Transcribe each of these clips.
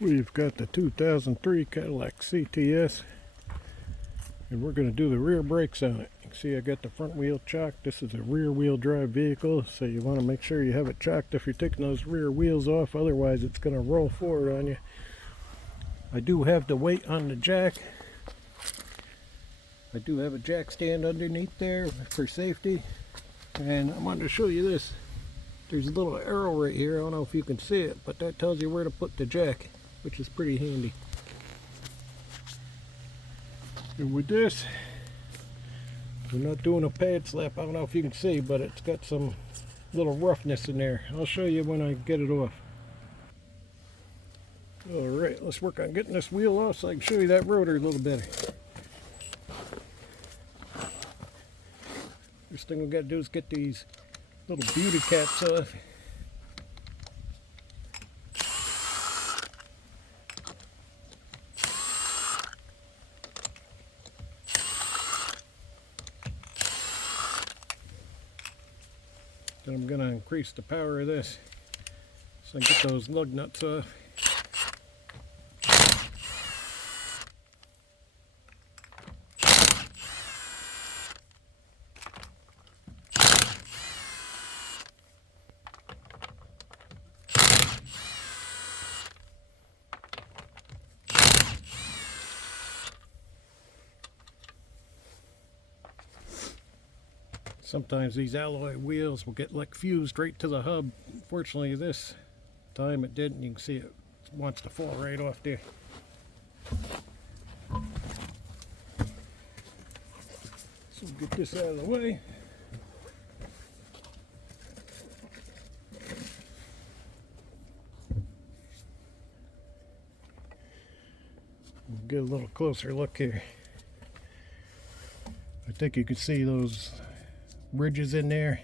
We've got the 2003 Cadillac CTS, and we're going to do the rear brakes on it. You can see I got the front wheel chocked. This is a rear wheel drive vehicle, so you want to make sure you have it chocked if you're taking those rear wheels off, otherwise it's going to roll forward on you. I do have the weight on the jack. I do have a jack stand underneath there for safety, and I wanted to show you this. There's a little arrow right here. I don't know if you can see it, but that tells you where to put the jack, which is pretty handy. And with this, we're not doing a pad slap. I don't know if you can see, but it's got some little roughness in there. I'll show you when I get it off. Alright, let's work on getting this wheel off so I can show you that rotor a little better. First thing we got to do is get these little beauty caps off. Then I'm going to increase the power of this so I can get those lug nuts off. Sometimes these alloy wheels will get like fused right to the hub. Fortunately this time it didn't. You can see it wants to fall right off there. So get this out of the way. We'll get a little closer look here. I think you can see those ridges in there.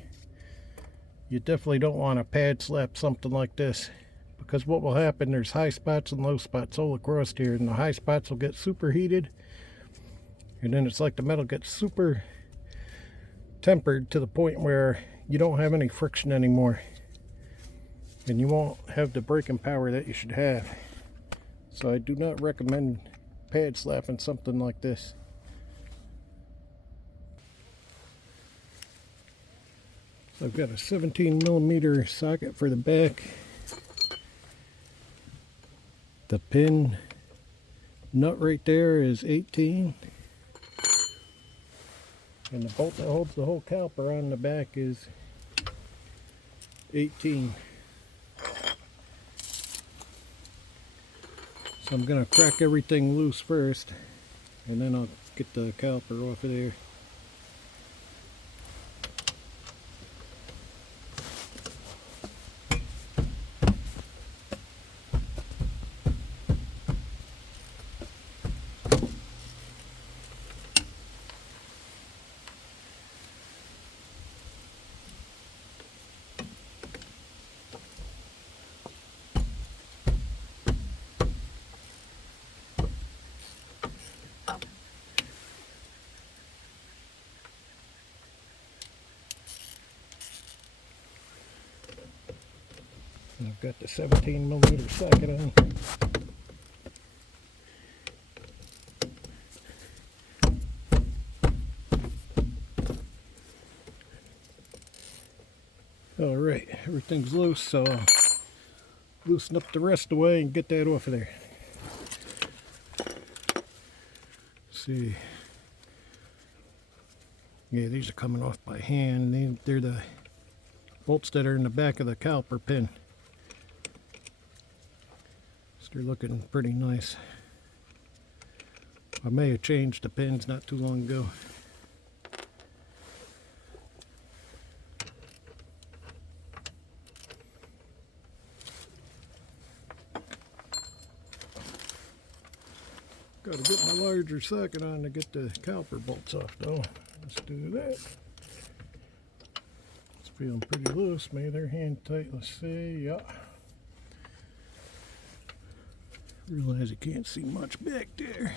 You definitely don't want to pad slap something like this, because what will happen, there's high spots and low spots all across here, and the high spots will get superheated, and then it's like the metal gets super tempered to the point where you don't have any friction anymore, and you won't have the braking power that you should have. So I do not recommend pad slapping something like this. I've got a 17mm socket for the back. The pin nut right there is 18. And the bolt that holds the whole caliper on the back is 18. So I'm going to crack everything loose first, and then I'll get the caliper off of there. And I've got the 17mm socket on. Alright, everything's loose, so I'll loosen up the rest of the way and get that off of there. Let's see. Yeah, these are coming off by hand. They're the bolts that are in the back of the caliper pin. They're looking pretty nice. I may have changed the pins not too long ago. Got to get my larger socket on to get the caliper bolts off though. Let's do that. It's feeling pretty loose. Maybe they're hand tight. Let's see. Yeah. Realize you can't see much back there.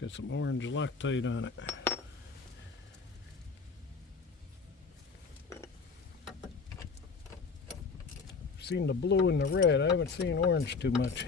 It's got some orange Loctite on it. I've seen the blue and the red. I haven't seen orange too much.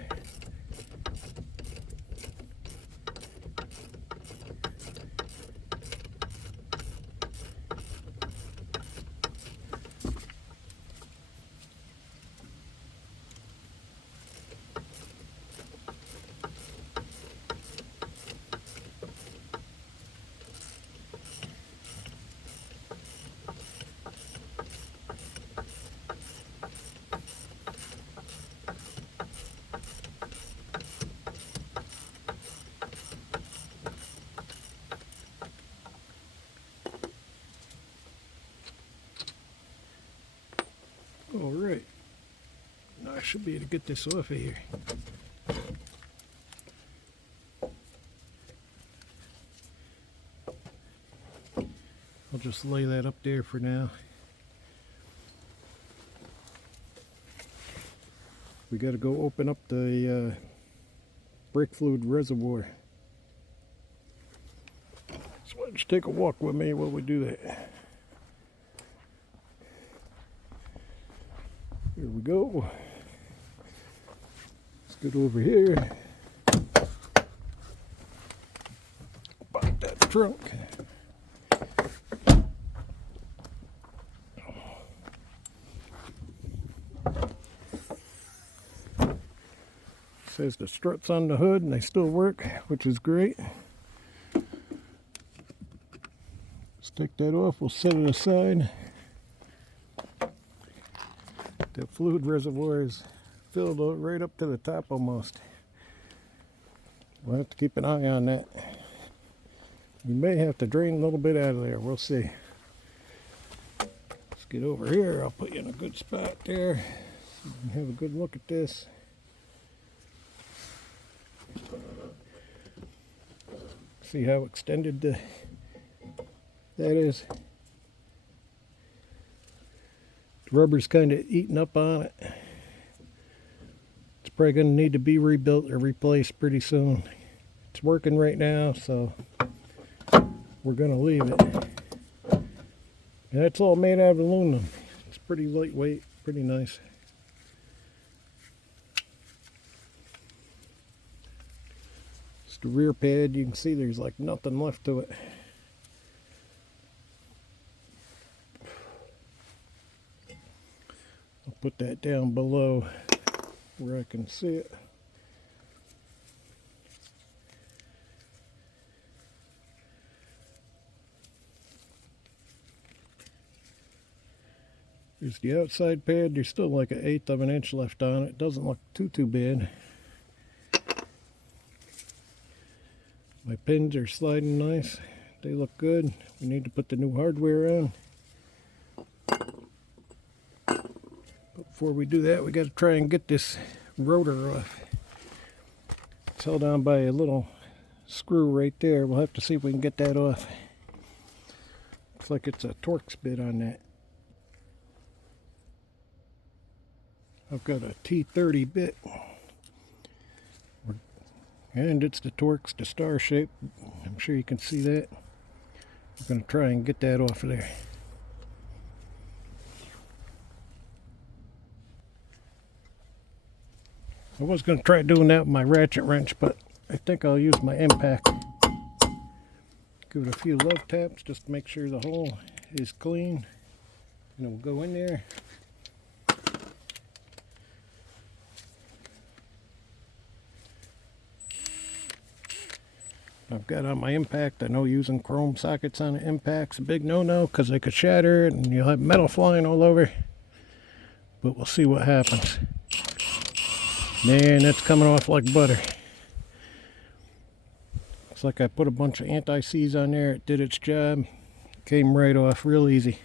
All right, now I should be able to get this off of here. I'll just lay that up there for now. We got to go open up the brake fluid reservoir. So why don't you take a walk with me while we do that. Here we go. Let's get over here. Pop that trunk. Says the struts on the hood and they still work, which is great. Let's take that off. We'll set it aside. The fluid reservoir is filled right up to the top almost. We'll have to keep an eye on that. We may have to drain a little bit out of there. We'll see. Let's get over here. I'll put you in a good spot there. You can have a good look at this. See how extended that is. The rubber's kind of eaten up on it. It's probably going to need to be rebuilt or replaced pretty soon. It's working right now, so we're going to leave it. And it's all made out of aluminum. It's pretty lightweight, pretty nice. It's the rear pad. You can see there's like nothing left to it. Put that down below where I can see it. Here's the outside pad. There's still like 1/8 of an inch left on it. Doesn't look too bad. My pins are sliding nice. They look good. We need to put the new hardware on. Before we do that, we got to try and get this rotor off. It's held on by a little screw right there. We'll have to see if we can get that off. Looks like it's a Torx bit on that. I've got a T30 bit. And it's the Torx, the star shape. I'm sure you can see that. We're going to try and get that off of there. I was going to try doing that with my ratchet wrench, but I think I'll use my impact. Give it a few love taps just to make sure the hole is clean. And we'll go in there. I've got on my impact. I know using chrome sockets on the impact's a big no-no because they could shatter and you'll have metal flying all over. But we'll see what happens. Man, that's coming off like butter. Looks like I put a bunch of anti-seize on there. It did its job. Came right off real easy.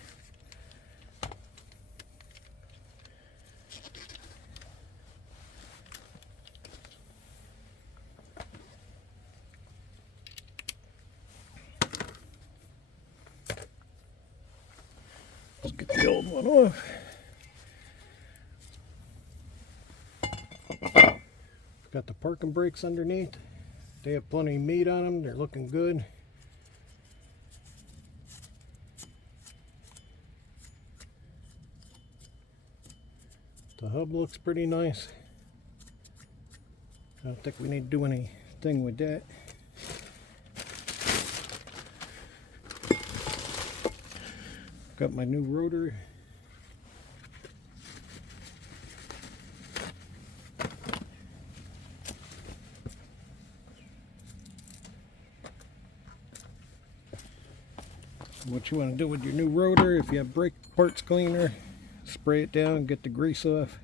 Let's get the old one off. Got the parking brakes underneath. They have plenty of meat on them. They're looking good. The hub looks pretty nice. I don't think we need to do anything with that. Got my new rotor. What you want to do with your new rotor, if you have brake parts cleaner, spray it down, get the grease off.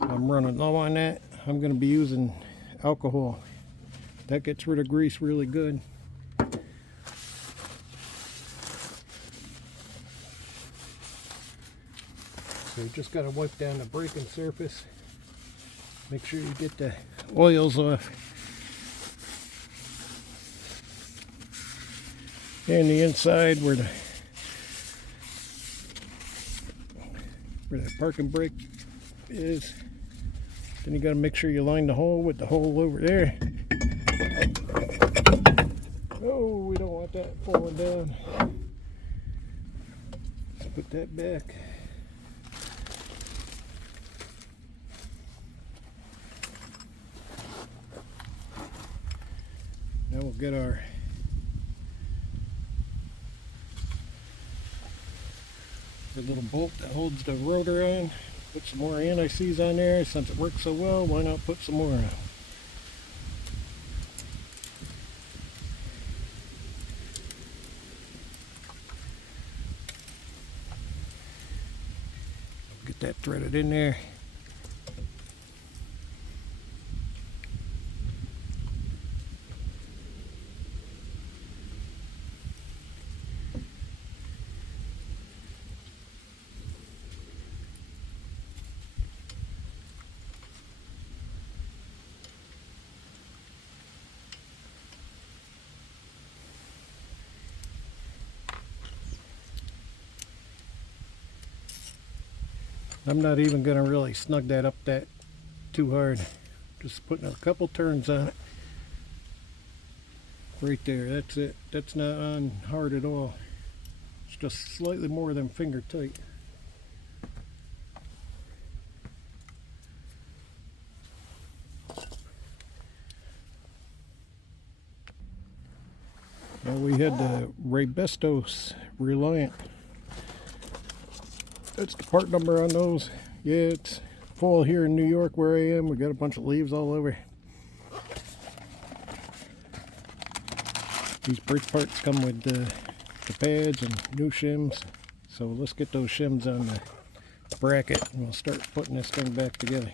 I'm running low on that. I'm going to be using alcohol. That gets rid of grease really good. So you just got to wipe down the braking surface. Make sure you get the oils off. And the inside where the parking brake is. Then you got to make sure you line the hole with the hole over there. Oh, we don't want that falling down. Let's put that back. Now we'll get our little bolt that holds the rotor on. Put some more anti-seize on there. Since it works so well, why not put some more on? Get that threaded in there. I'm not even going to really snug that up that too hard. Just putting a couple turns on it. Right there, that's it. That's not on hard at all. It's just slightly more than finger tight. Well, we had the Raybestos Reliant. That's the part number on those. Yeah, it's fall here in New York where I am. We got a bunch of leaves all over. These brake parts come with the pads and new shims. So let's get those shims on the bracket and we'll start putting this thing back together.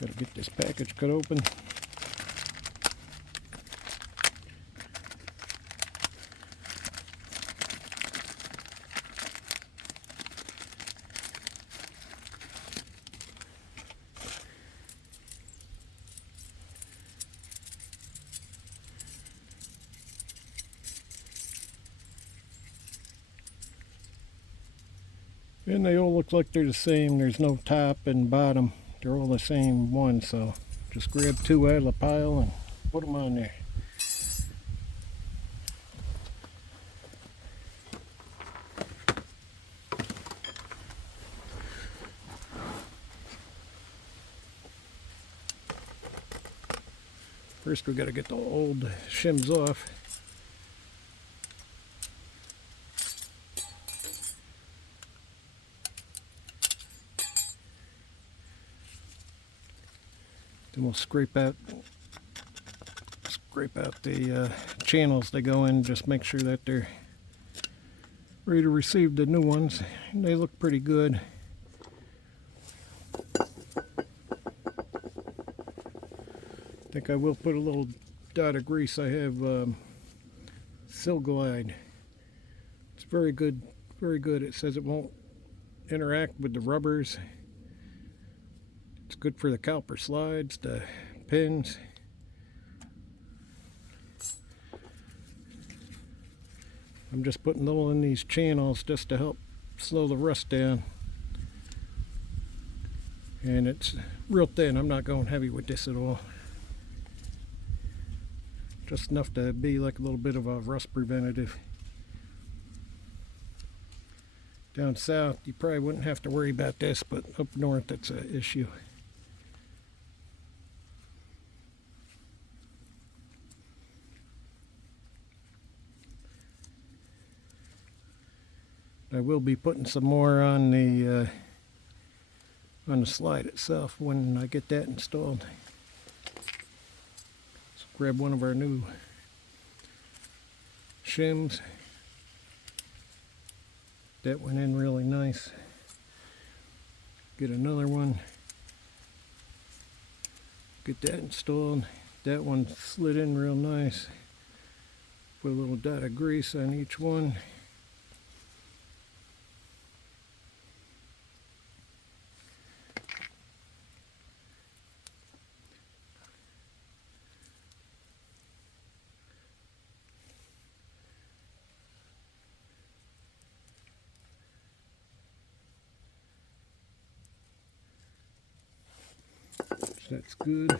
Gotta get this package cut open. And they all look like they're the same. There's no top and bottom. They're all the same one, so just grab two out of the pile and put them on there. First we got to get the old shims off. Then we'll scrape out the channels they go in. Just make sure that they're ready to receive the new ones. And they look pretty good. I think I will put a little dot of grease. I have Silglide. It's very good, very good. It says it won't interact with the rubbers. It's good for the caliper slides, the pins. I'm just putting them in these channels just to help slow the rust down. And it's real thin. I'm not going heavy with this at all. Just enough to be like a little bit of a rust preventative. Down south, you probably wouldn't have to worry about this, but up north, it's an issue. I will be putting some more on the slide itself when I get that installed. Let's grab one of our new shims. That went in really nice. Get another one. Get that installed. That one slid in real nice. Put a little dot of grease on each one. That's good. I'll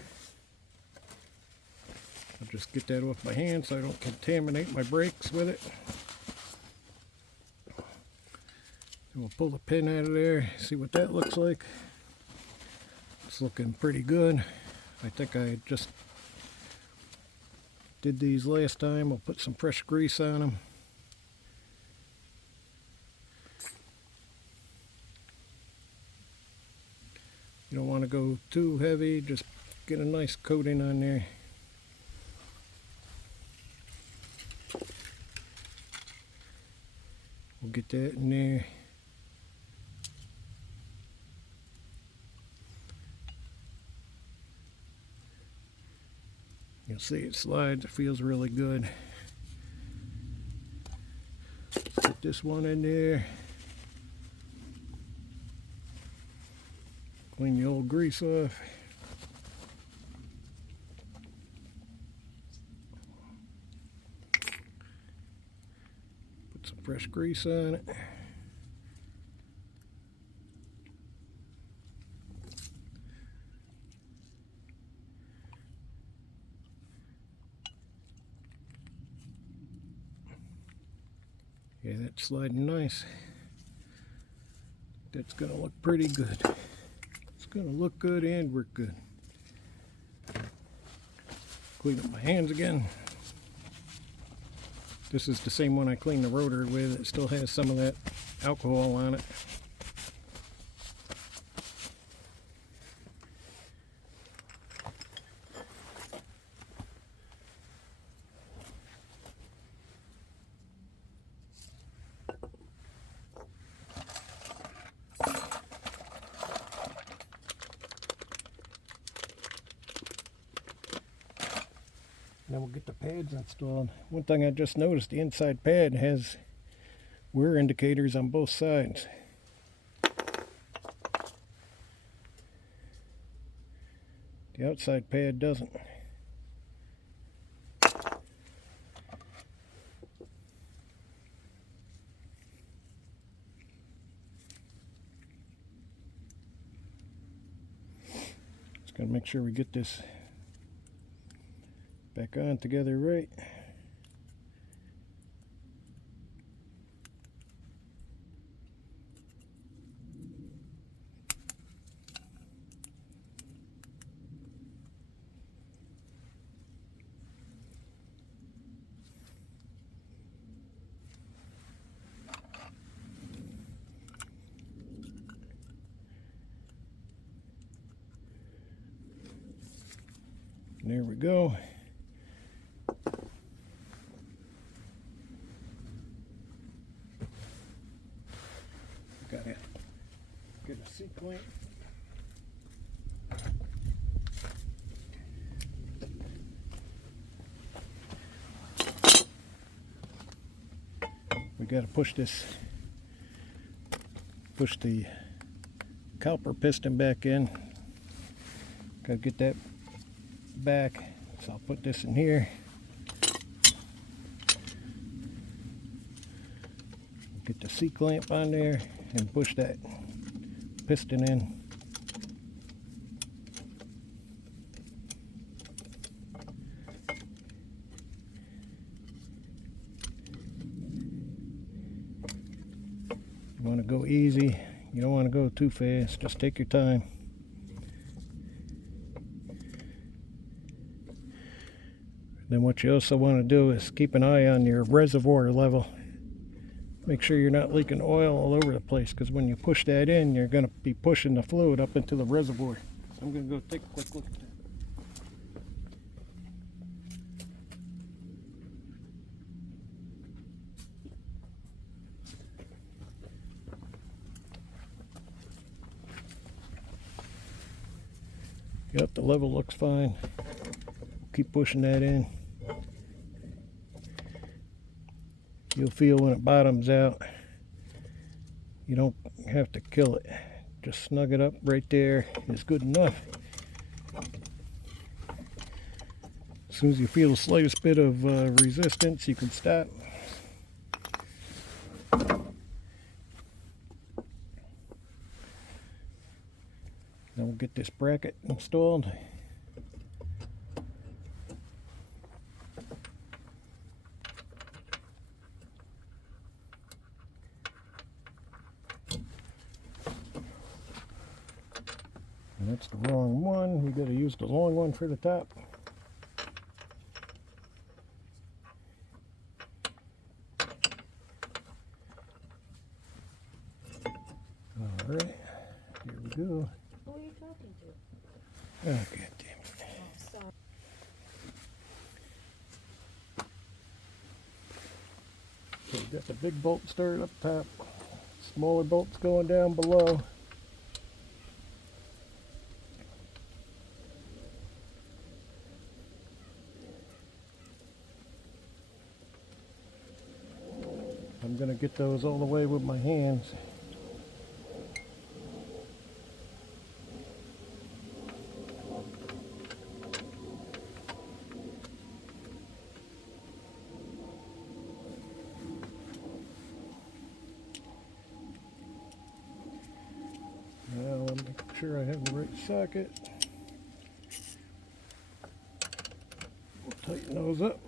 just get that off my hand so I don't contaminate my brakes with it. And we'll pull the pin out of there, see what that looks like. It's looking pretty good. I think I just did these last time. I'll put some fresh grease on them. You don't want to go too heavy, just get a nice coating on there. We'll get that in there. You'll see it slides, it feels really good. Put this one in there. Clean the old grease off. Put some fresh grease on it. Yeah, that's sliding nice. That's gonna look pretty good. Gonna look good and work good. Clean up my hands again. This is the same one I cleaned the rotor with. It still has some of that alcohol on it. Then we'll get the pads installed. One thing I just noticed, the inside pad has wear indicators on both sides. The outside pad doesn't. Just gotta make sure we get this back on together right. There we go. Gotta get a C-clamp. We gotta push the caliper piston back in. Gotta get that back. So I'll put this in here. Get the C-clamp on there and push that piston in. You want to go easy. You don't want to go too fast. Just take your time. Then what you also want to do is keep an eye on your reservoir level. Make sure you're not leaking oil all over the place, because when you push that in, you're going to be pushing the fluid up into the reservoir. So I'm going to go take a quick look at that. Yep, the level looks fine. Keep pushing that in. You'll feel when it bottoms out. You don't have to kill it. Just snug it up right there is good enough. As soon as you feel the slightest bit of resistance, you can stop. Now we'll get this bracket installed. And that's the wrong one. We got to use the long one for the top. All right, here we go. Who are you talking to? Oh, God damn it. Oh, sorry. So we got the big bolt started up top, smaller bolts going down below. I'm going to get those all the way with my hands. Now I'll make sure I have the right socket. We'll tighten those up.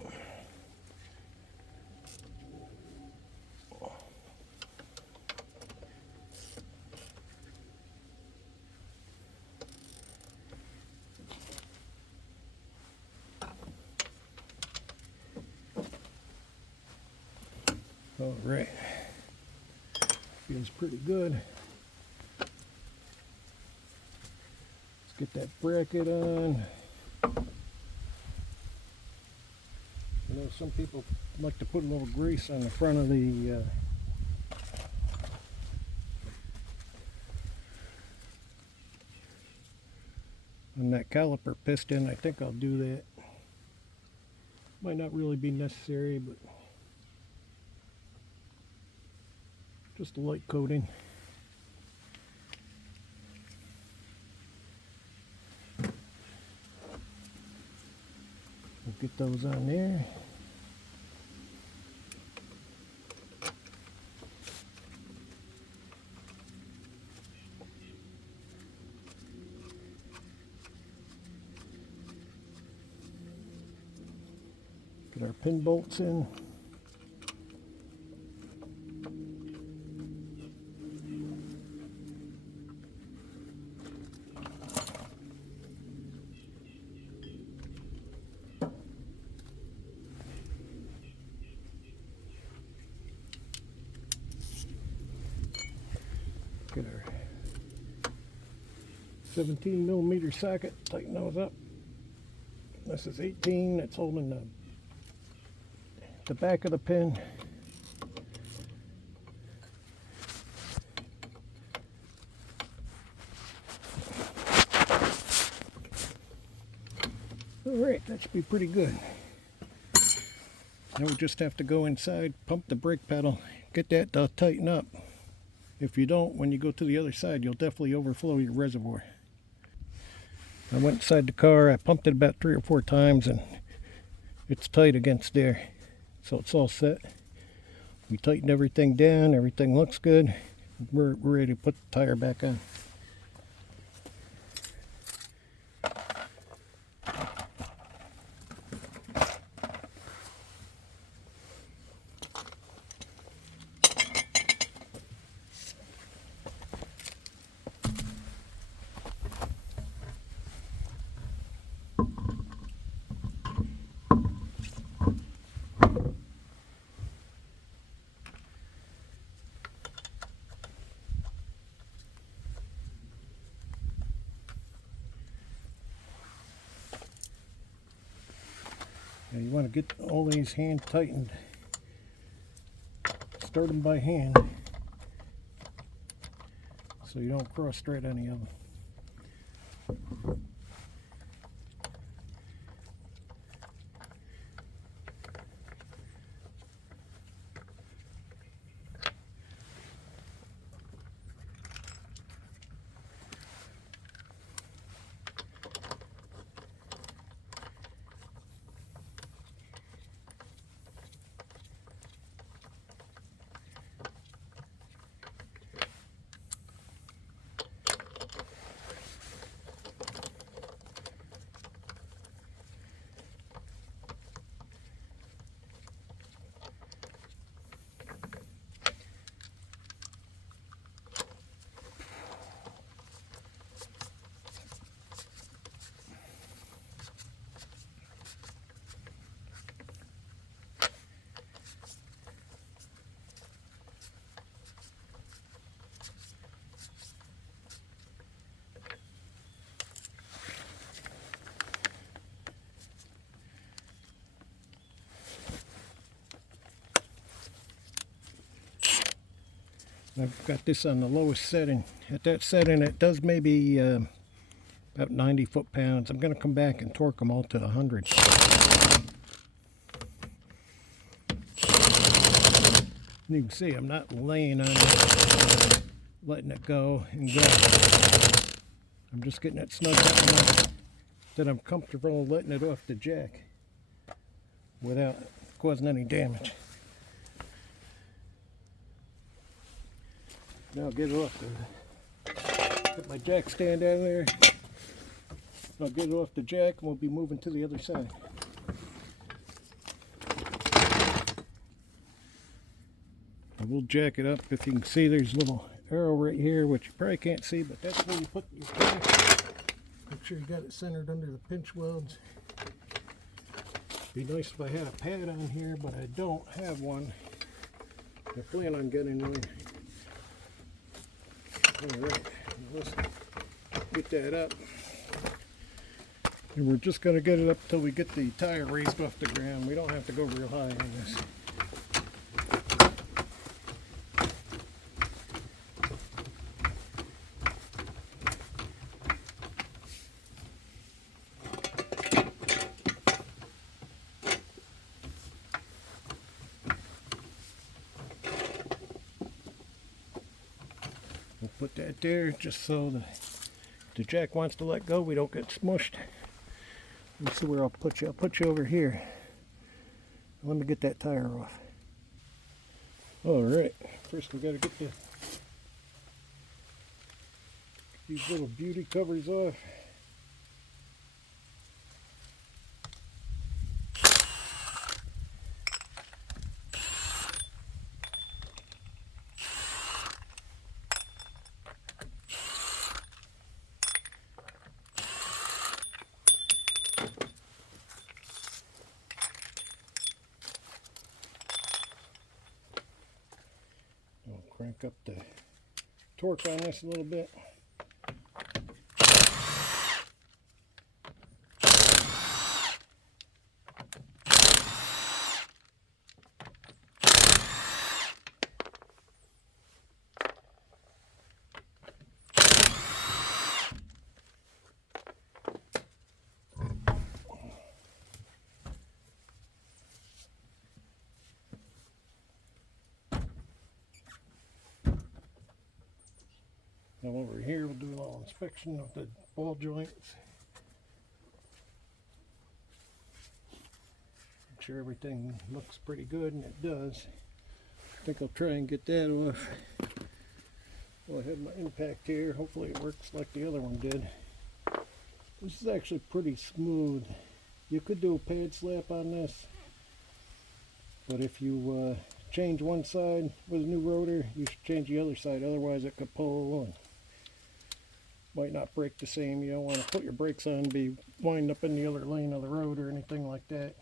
All right, feels pretty good. Let's get that bracket on. You know, some people like to put a little grease on the front of the on that caliper piston. I think I'll do that. Might not really be necessary, but just a light coating. We'll get those on there. Get our pin bolts in. Get our 17mm socket, tighten those up. This is 18, it's holding the back of the pin. Alright, that should be pretty good. Now we just have to go inside, pump the brake pedal, get that to tighten up. If you don't, when you go to the other side, you'll definitely overflow your reservoir. I went inside the car, I pumped it about 3 or 4 times, and it's tight against there. So it's all set. We tightened everything down, everything looks good. We're ready to put the tire back on. Now you want to get all these hand tightened. Start them by hand so you don't cross thread any of them. I've got this on the lowest setting. At that setting, it does maybe about 90 foot-pounds. I'm going to come back and torque them all to 100. You can see I'm not laying on it, letting it go and go. I'm just getting it snugged up enough that I'm comfortable letting it off the jack without causing any damage. Now I'll get it off put my jack stand down there. I'll get it off the jack and we'll be moving to the other side. I will jack it up. If you can see, there's a little arrow right here, which you probably can't see, but that's where you put your pin. Make sure you got it centered under the pinch welds. Be nice if I had a pad on here, but I don't have one. I plan on getting one. Alright, let's get that up. And we're just going to get it up till we get the tire raised off the ground. We don't have to go real high on this. We'll put that there just so the jack wants to let go, we don't get smushed. Let me see where I'll put you. I'll put you over here. Let me get that tire off. Alright, first we gotta get these little beauty covers off. Crank up the torque on this a little bit. Now over here we'll do a little inspection of the ball joints. sure everything looks pretty good, and it does. I think I'll try and get that off. Well, I have my impact here. Hopefully it works like the other one did. This is actually pretty smooth. You could do a pad slap on this, but if you change one side with a new rotor, you should change the other side, otherwise it could pull and might not brake the same. You don't want to put your brakes on and be wind up in the other lane of the road or anything like that.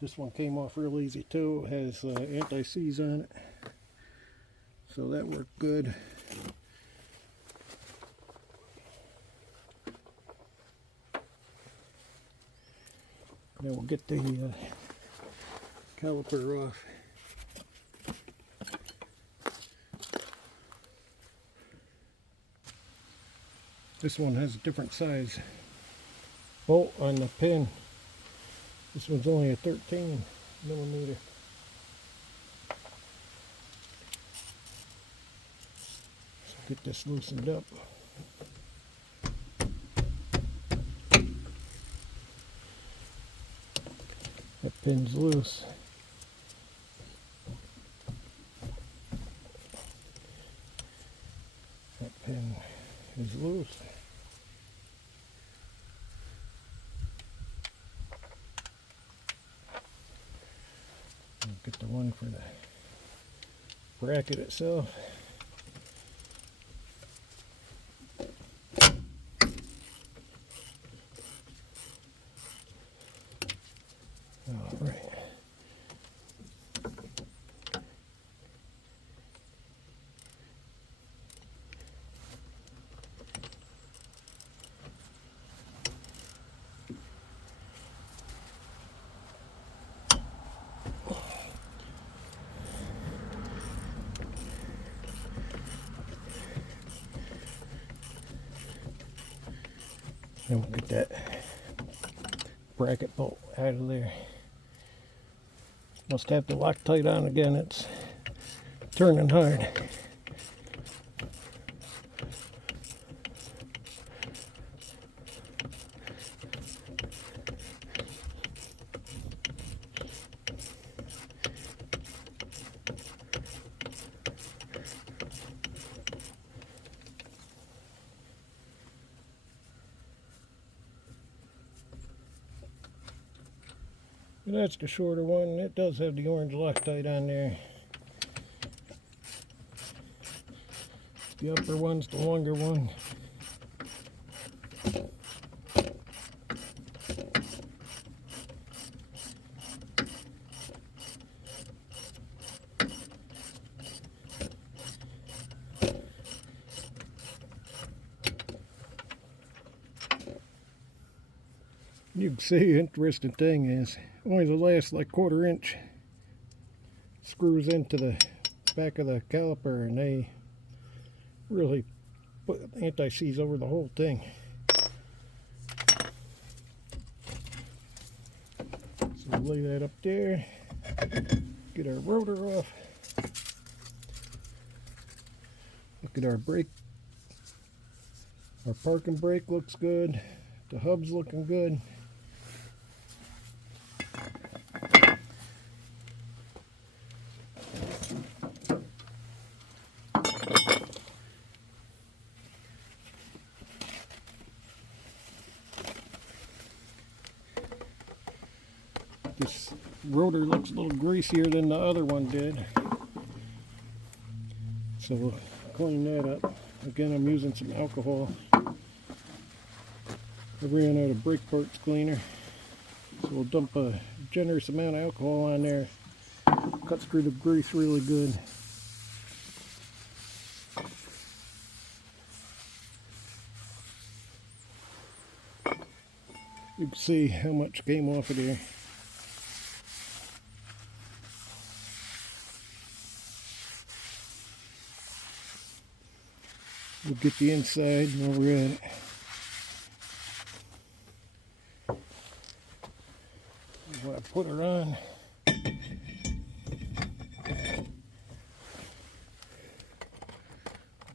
This one came off real easy too. It has anti-seize on it, so that worked good. Now we'll get the caliper off. This one has a different size bolt on the pin. This one's only a 13 millimeter. So get this loosened up. That pin's loose. That pin is loose. I'll get the one for the bracket itself. All right. Then we'll get that bracket bolt out of there. Must have the Loctite on again. It's turning hard. That's the shorter one. It does have the orange Loctite on there. The upper one's the longer one. You can see, interesting thing is, only the last like quarter-inch screws into the back of the caliper, and they really put anti-seize over the whole thing. So we'll lay that up there, get our rotor off. Look at our brake. Our parking brake looks good. The hub's looking good. This rotor looks a little greasier than the other one did, so we'll clean that up. Again, I'm using some alcohol. I ran out of brake parts cleaner, so we'll dump a generous amount of alcohol on there. Cuts through the grease really good. You can see how much came off of there. We'll get the inside while we're at it. When I put her on,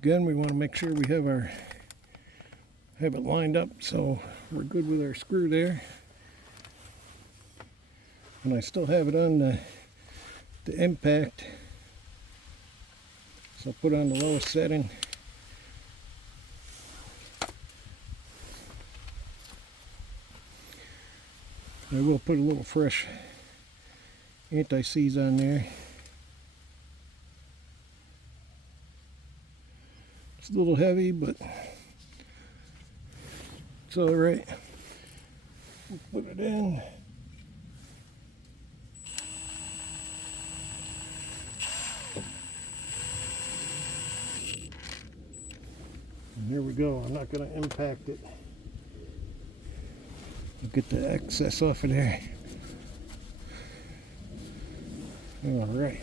again, we want to make sure we have have it lined up so we're good with our screw there. And I still have it on the impact, so I'll put on the lowest setting. I will put a little fresh anti-seize on there. It's a little heavy, but it's all right. We'll put it in. And here we go. I'm not going to impact it. Get the excess off of there. All right.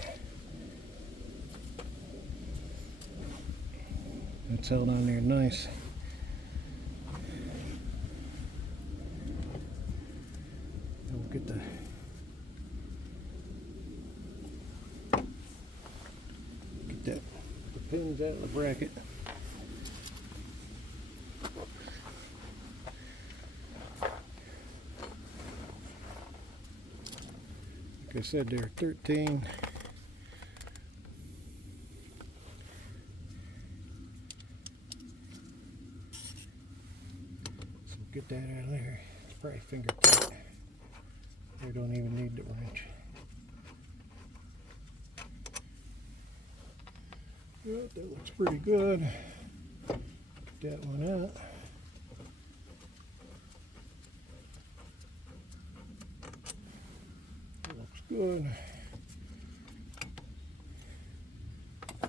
That's held on there nice. We'll get the pins out of the bracket. Like I said, they're 13. So get that out of there. It's probably finger tight. They don't even need the wrench. Good, that looks pretty good. Get that one out. That looks good.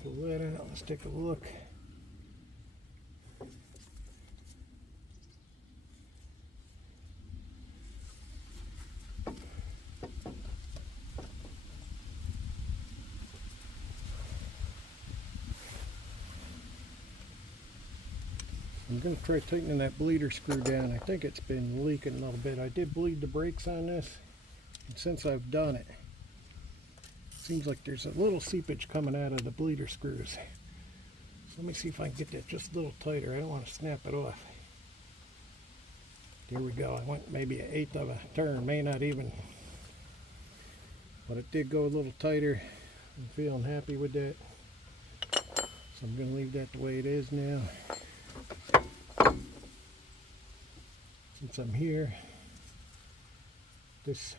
Pull that out. Let's take a look. I'm going to try tightening that bleeder screw down. I think it's been leaking a little bit. I did bleed the brakes on this, and since I've done it, seems like there's a little seepage coming out of the bleeder screws. So let me see if I can get that just a little tighter. I don't want to snap it off. Here we go. I went maybe 1/8 of a turn, may not even, but it did go a little tighter. I'm feeling happy with that. So I'm going to leave that the way it is now. Since I'm here, this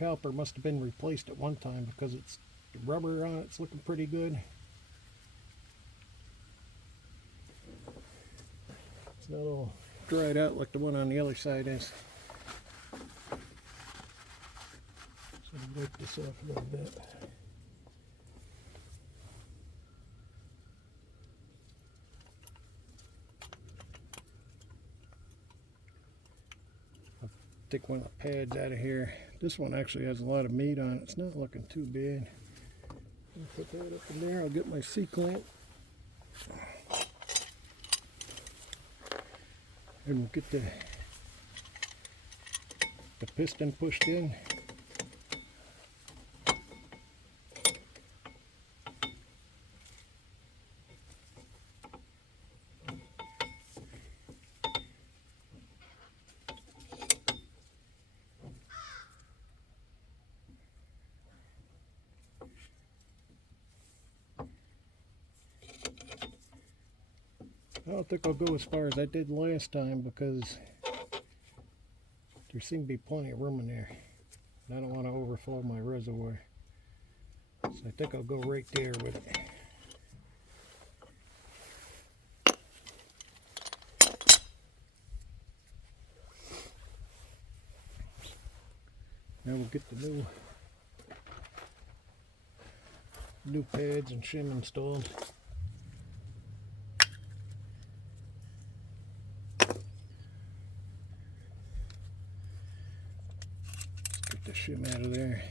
caliper must have been replaced at one time because it's the rubber on it's looking pretty good. It's not all dried out like the one on the other side is. So I'll wipe this off a little bit. Take one of the pads out of here. This one actually has a lot of meat on it. It's not looking too bad. I'll put that up in there. I'll get my C-clamp. And we'll get the piston pushed in. I don't think I'll go as far as I did last time because there seemed to be plenty of room in there. And I don't want to overflow my reservoir. So I think I'll go right there with it. Now we'll get the new pads and shim installed. The shim out of there.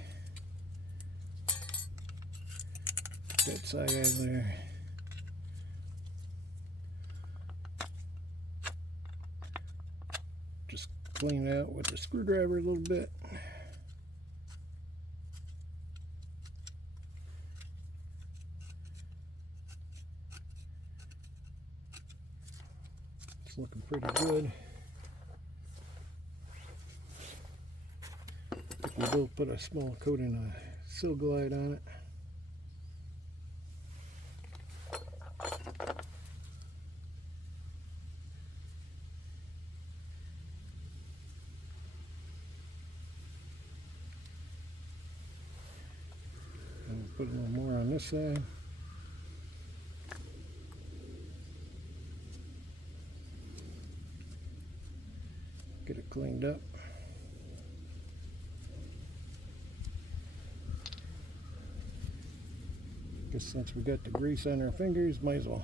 Get that side out of there. Just clean it out with the screwdriver a little bit. It's looking pretty good. I think we will put a small coating of Silglide on it. And we'll put a little more on this side. Get it cleaned up. Guess since we got the grease on our fingers, might as well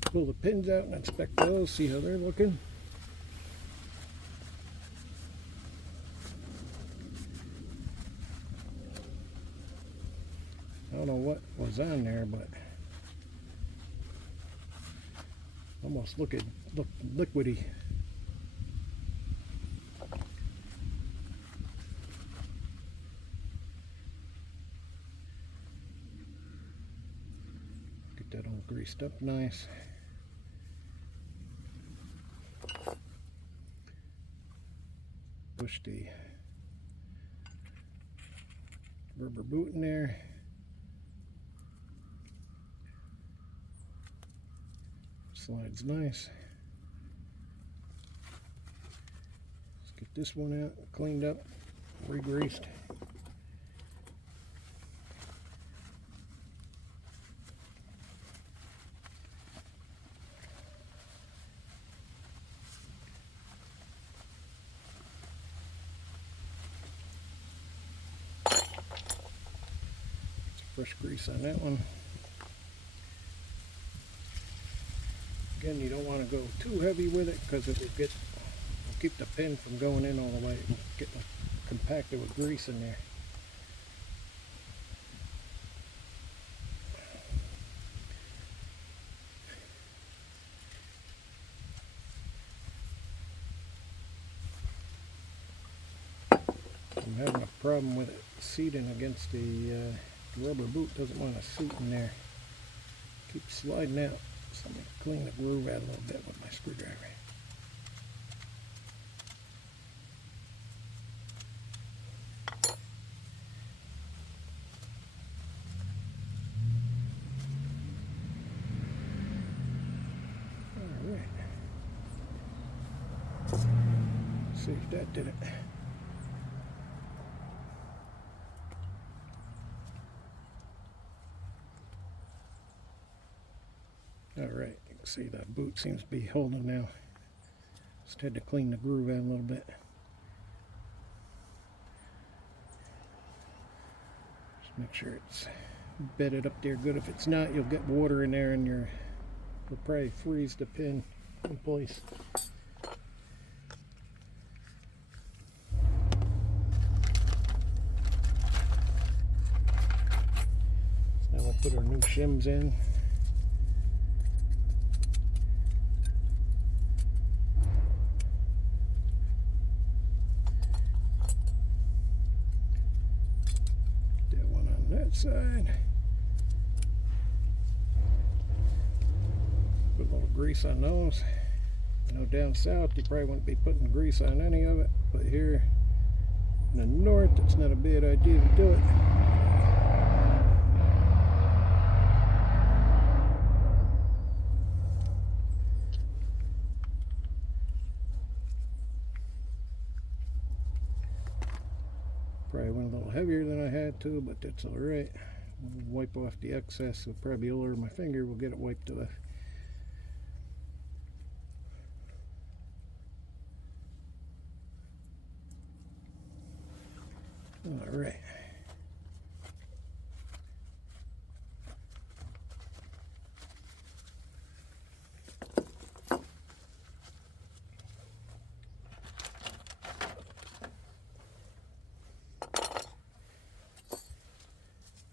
pull the pins out and inspect those, see how they're looking. I don't know what was on there, but almost looked liquidy. Get that all greased up nice. Push the rubber boot in there. Slides nice. Let's get this one out, cleaned up, re-greased. Fresh grease on that one. Again, you don't want to go too heavy with it because it'll keep the pin from going in all the way. It'll get compacted with grease in there. I'm having a problem with it seating against the rubber boot. Doesn't want to seat in there. Keeps sliding out. So I'm going to clean the groove out a little bit with my screwdriver. Alright. See if that did it. Alright, you can see that boot seems to be holding now. Just had to clean the groove out a little bit. Just make sure it's bedded up there good. If it's not, you'll get water in there and you'll probably freeze the pin in place. Now we'll put our new shims in. Side. Put a little grease on those. I know down south you probably wouldn't be putting grease on any of it, but here in the north it's not a bad idea to do it. Probably went a little heavier than I had to, but that's alright. We'll wipe off the excess. It'll probably be all over my finger. We'll get it wiped off. Alright.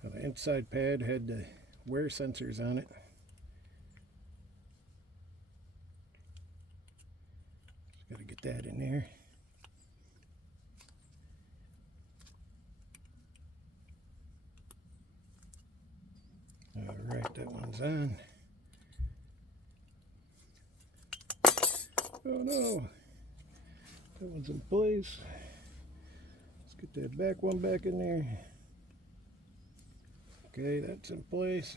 The inside pad had the wear sensors on it. Just got to get that in there. Alright, that one's on. Oh no, that one's in place. Let's get that back one back in there. Okay, that's in place.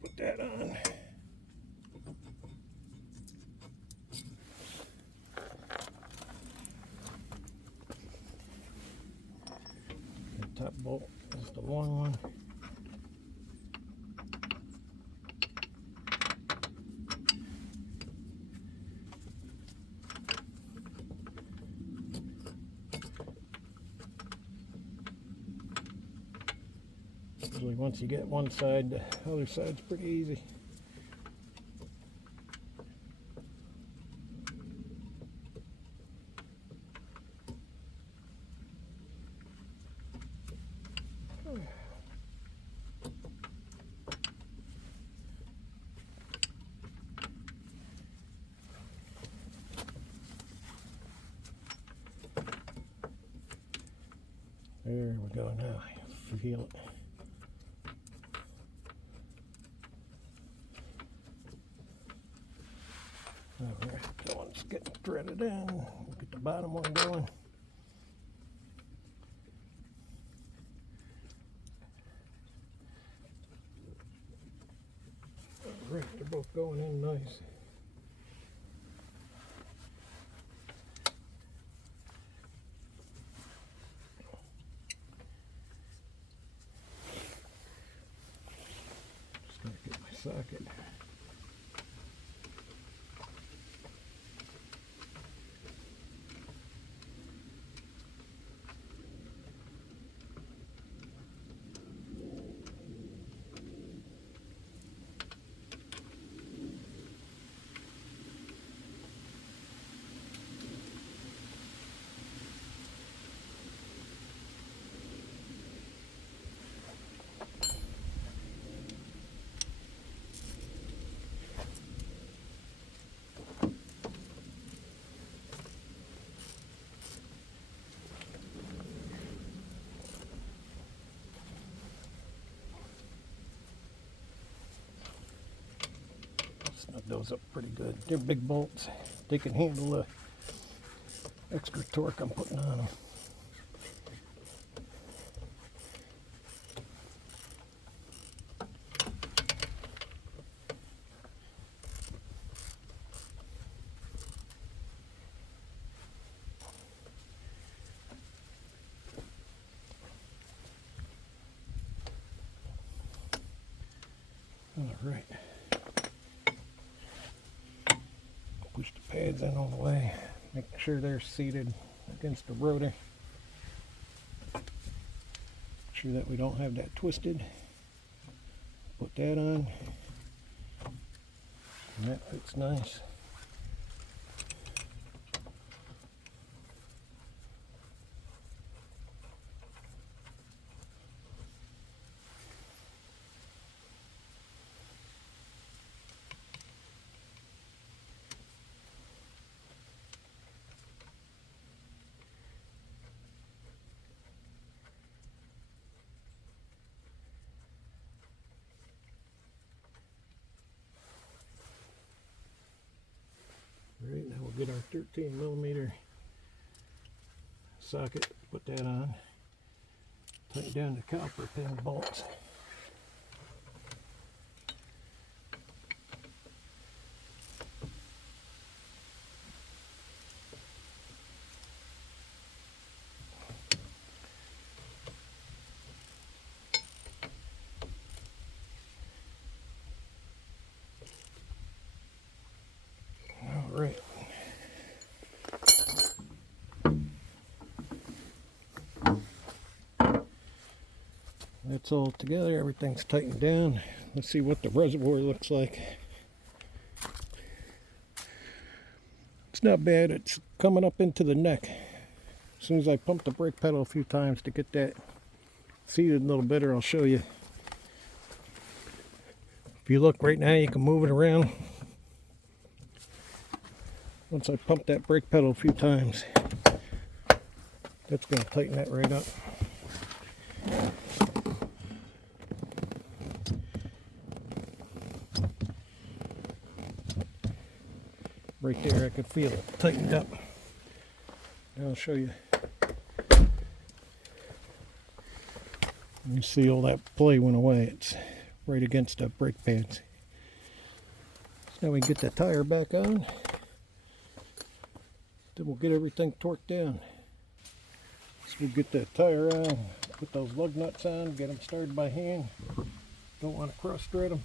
Put that on. The top bolt is the long one. Usually once you get one side, the other side's pretty easy. There we go now. Feel it. Alright, that one's getting threaded in. We'll get the bottom one going. Alright, they're both going in nice. Just gonna get my socket. Snug those up pretty good. They're big bolts. They can handle the extra torque I'm putting on them. All right. Push the pads in all the way. Make sure they're seated against the rotor. Make sure that we don't have that twisted. Put that on. And that fits nice. Alright, now we'll get our 13mm socket, put that on, tighten down the caliper pin bolts. Alright. That's all together, everything's tightened down. Let's see what the reservoir looks like. It's not bad, it's coming up into the neck. As soon as I pump the brake pedal a few times to get that seated a little better, I'll show you. If you look right now, you can move it around. Once I pump that brake pedal a few times, that's going to tighten that right up. Right there, I could feel it tightened up. Now I'll show you. You see all that play went away. It's right against the brake pads. So now we can get that tire back on. Then we'll get everything torqued down. So we'll get that tire on, put those lug nuts on, get them started by hand. Don't want to cross thread them.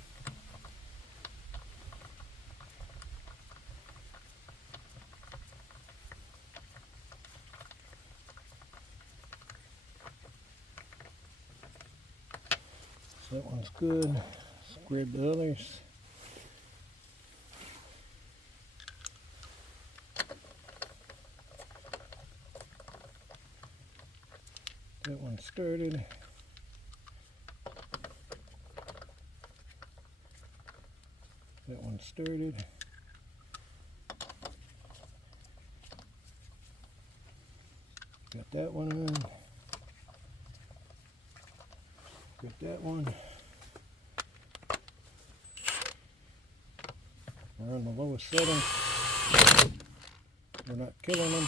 So that one's good. Let's grab the others. That one started. That one started. Got that one on. Got that one. We're on the lowest setting. We're not killing them.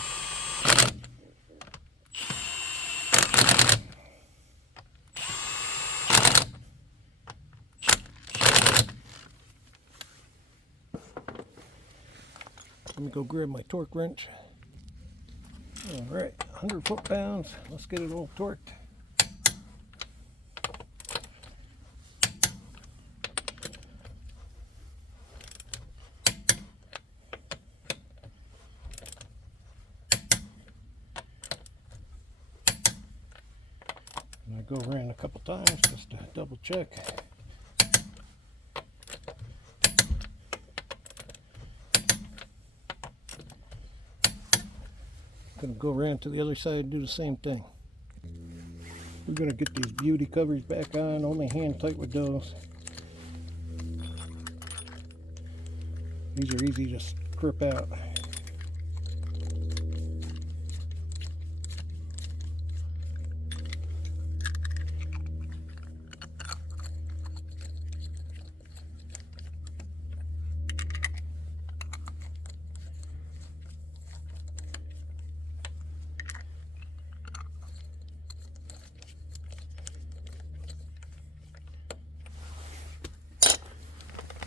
Let me go grab my torque wrench. Alright, 100 foot-pounds. Let's get it all torqued. And I go around a couple times just to double check. Gonna go around to the other side and do the same thing. We're gonna get these beauty covers back on, only hand tight with those. These are easy to strip out.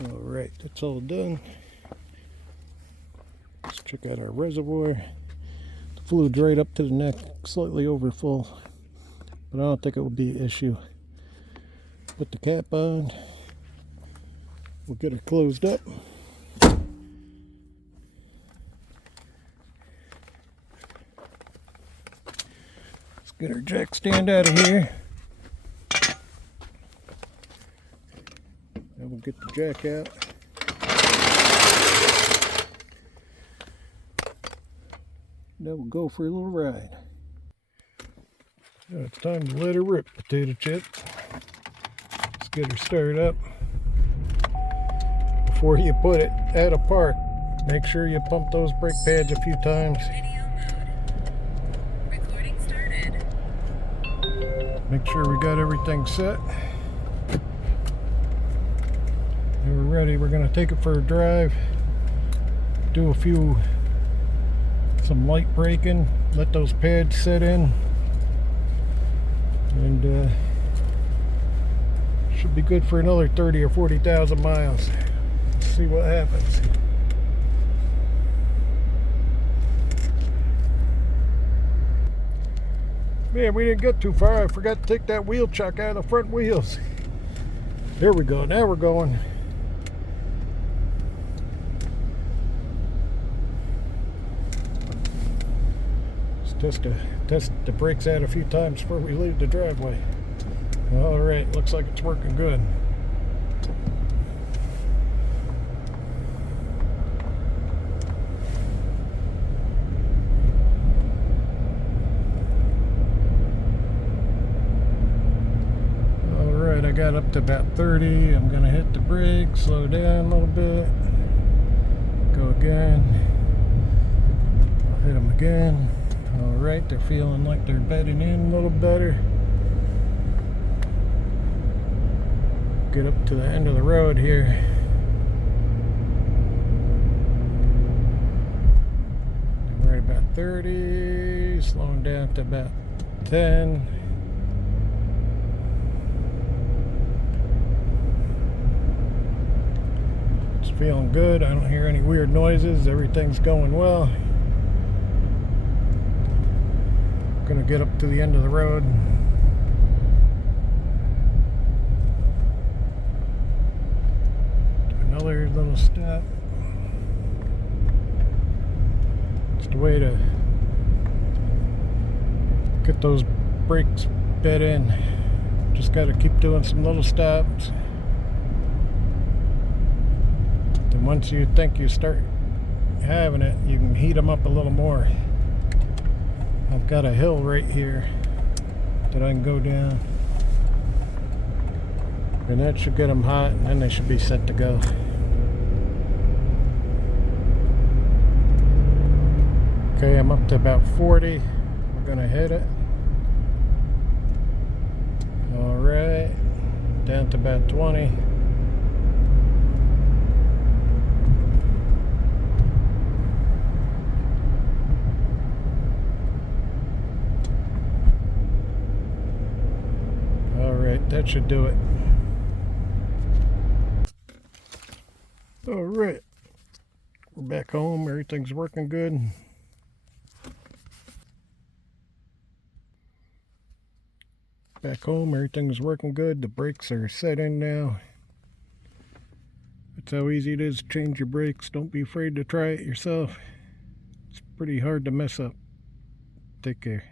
Alright, that's all done. Let's check out our reservoir. The fluid's right up to the neck, slightly over full, but I don't think it will be an issue. Put the cap on. We'll get her closed up. Let's get our jack stand out of here. Then we'll get the jack out. Now we'll go for a little ride. Now it's time to let her rip, potato chip. Let's get her started up. Before you put it at a park, make sure you pump those brake pads a few times. Video mode. Recording started. Make sure we got everything set. And we're ready. We're going to take it for a drive. Do some light braking. Let those pads set in. And should be good for another 30 or 40,000 miles. Let's see what happens. Man, we didn't get too far. I forgot to take that wheel chuck out of the front wheels. There we go. Now we're going. Let's test the brakes out a few times before we leave the driveway. Alright, looks like it's working good. Alright, I got up to about 30. I'm going to hit the brake, slow down a little bit. Go again. I'll hit them again. Alright, they're feeling like they're bedding in a little better. Get up to the end of the road here. 30, slowing down to about 10. It's feeling good. I don't hear any weird noises. Everything's going well. Gonna get up to the end of the road. Do another little step. It's the way to get those brakes bed in. Just got to keep doing some little stops. Then once you think you start having it, you can heat them up a little more. I've got a hill right here that I can go down, and that should get them hot, and then they should be set to go. Okay, I'm up to about 40. We're gonna hit it. All right, down to about 20. All right, that should do it. All right, we're back home. Everything's working good. Back home, everything's working good. The brakes are set in now. That's how easy it is to change your brakes. Don't be afraid to try it yourself. It's pretty hard to mess up. Take care.